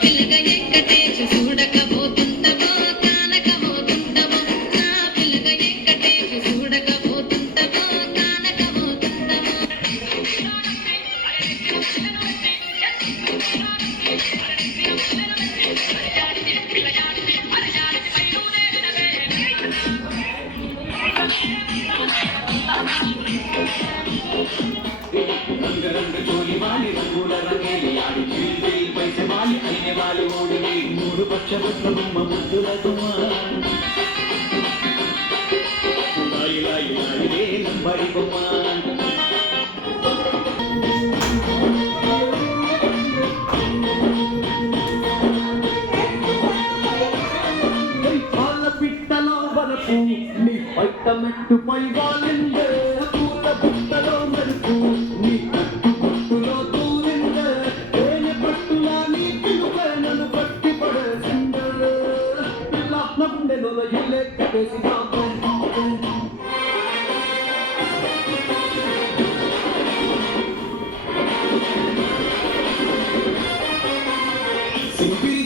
పిల్లగా ఎక్కటేసి చూడకపోతుంటవో కానకపోతుంటవో నా పిల్లగా ఎక్కటేసి చూడకపోతుంటవో కానకపోతుంటవో रंग रंग चोली वाली रंगूला रंगेली आड़ी झील झील पैसे वाली आईने वाली ओढ़नी मूड पच्च बच्च गुम्म मुद्दुల గుమ్మ లాయి లాయి లాయి రే నంబడి బొమ్మ పాల పిట్టలో వరకు నీ పైట మెట్టు పై వాలిందే పూల బుట్టలో మెరుపు నీ కట్టు గుట్టులో తూలిందే తేనె పట్టులా నీ పిలుపే నన్ను పట్టి పడేసిందే పిల్ల నా గుండెలో ఇల్లే కట్టేసి సింపి